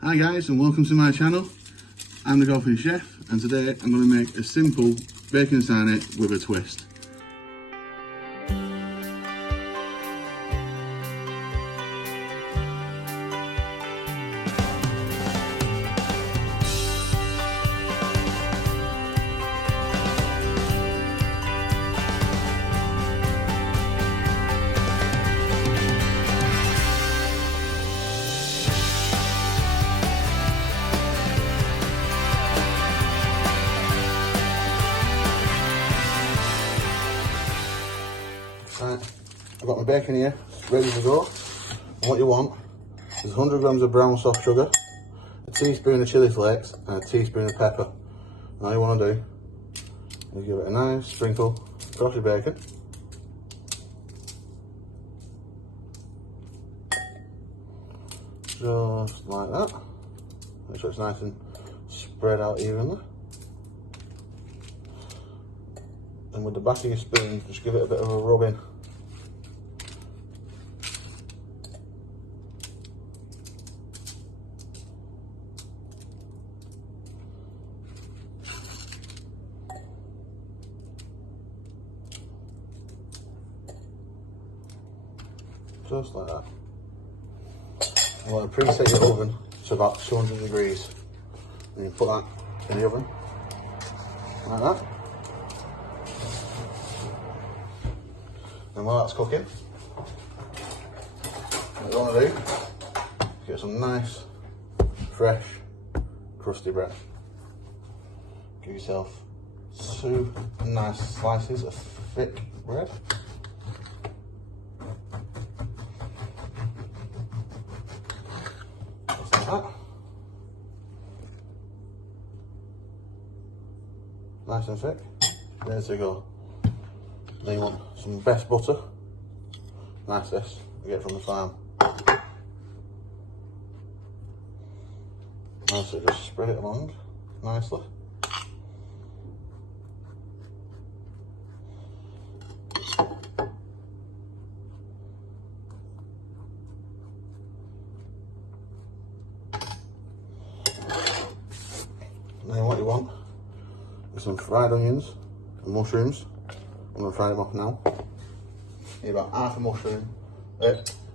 Hi guys, and welcome to my channel. I'm the Golfing Chef, and today I'm going to make a simple bacon sarnie with a twist. Right, I've got my bacon here, ready to go. And what you want is 100 grams of brown soft sugar, a teaspoon of chilli flakes, and a teaspoon of pepper. And all you want to do is give it a nice sprinkle across your bacon. Just like that. Make sure it's nice and spread out evenly. And with the back of your spoon, just give it a bit of a rub in. Just like that. You want to preset your oven to about 200 degrees. And you put that in the oven, like that. And while that's cooking, what you want to do is get some nice, fresh, crusty bread. Give yourself 2 nice slices of thick bread. Just like that. Nice and thick. There to go. Then you want some best butter, nice this, you get from the farm. Also just spread it along nicely. And then what you want is some fried onions and mushrooms. I'm going to fry them off now. Need about half a mushroom,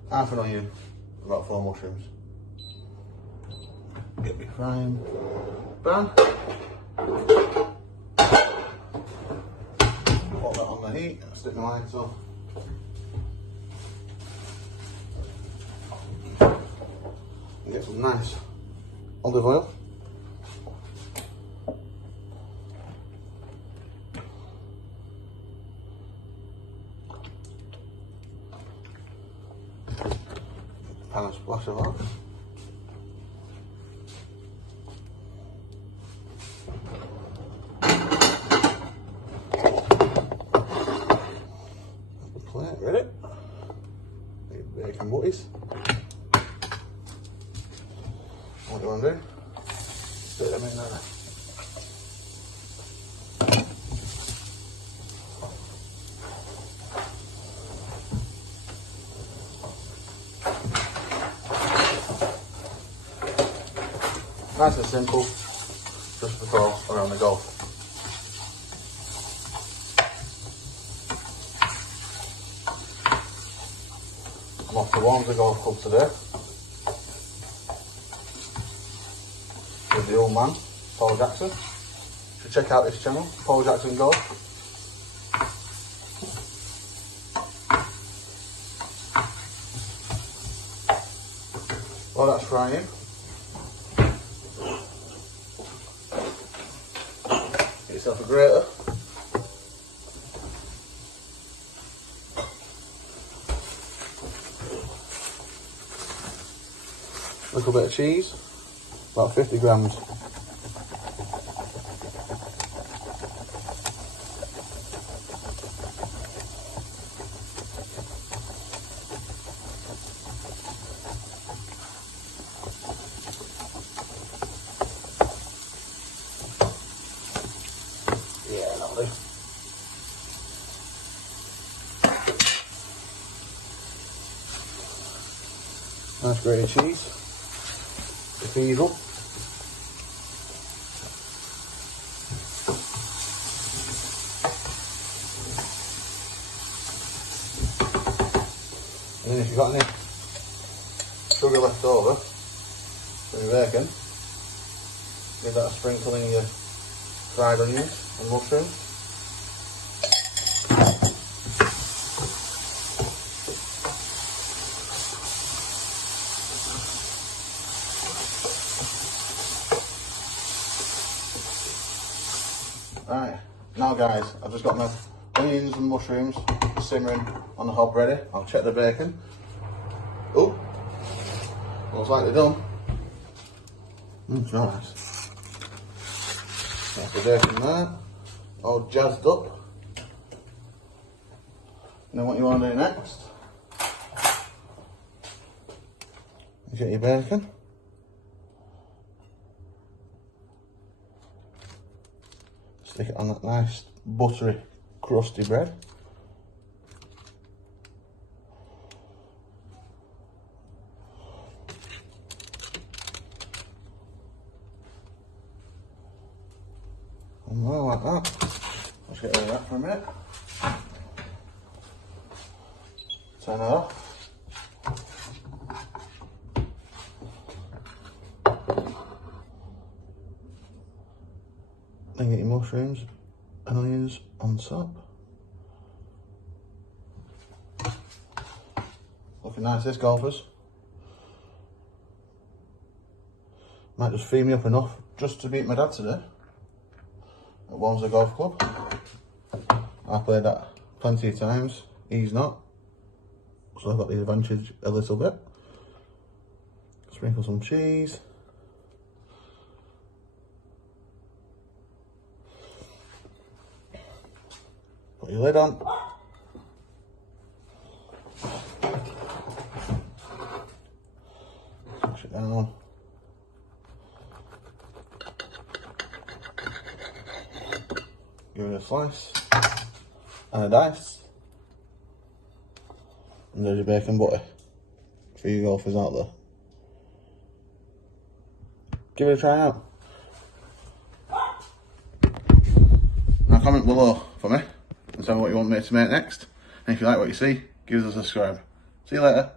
half an onion, about 4 mushrooms. Get me frying pan. Put that on the heat, stick my lights on. And get some nice olive oil. Pan a splash of that. The plate ready. Bacon butties. What do you want to do? Stick them in there. Nice and simple, just to throw around the golf. I'm off to warm the golf club today with the old man, Paul Jackson. You should check out this channel, Paul Jackson Golf. While that's frying, get yourself a grater. A little bit of cheese, about 50 grams. Yeah, that'll do. Nice grated cheese. the peas up. And then if you've got any sugar left over from your bacon, give that a sprinkle in your fried onions and mushrooms. Right, now guys, I've just got my onions and mushrooms simmering on the hob ready. I'll check the bacon. Oh, looks like they're done. Smells nice. That's the bacon there, all jazzed up. And then what you want to do next is get your bacon. Stick it on that nice buttery, crusty bread. And well, like that. Let's get rid of that for a minute. Turn that off. Then get your mushrooms and onions on top. Looking nice, this golfers. Might just feed me up enough just to beat my dad today at Walmsley Golf Club. I played that plenty of times, he's not. So I've got the advantage a little bit. Sprinkle some cheese. Put your lid on. Push it down. Give it a slice and a dice. And there's your bacon butty for you golfers out there. Give it a try out. Now comment below for me and tell me what you want me to make next. And if you like what you see, give us a subscribe. See you later.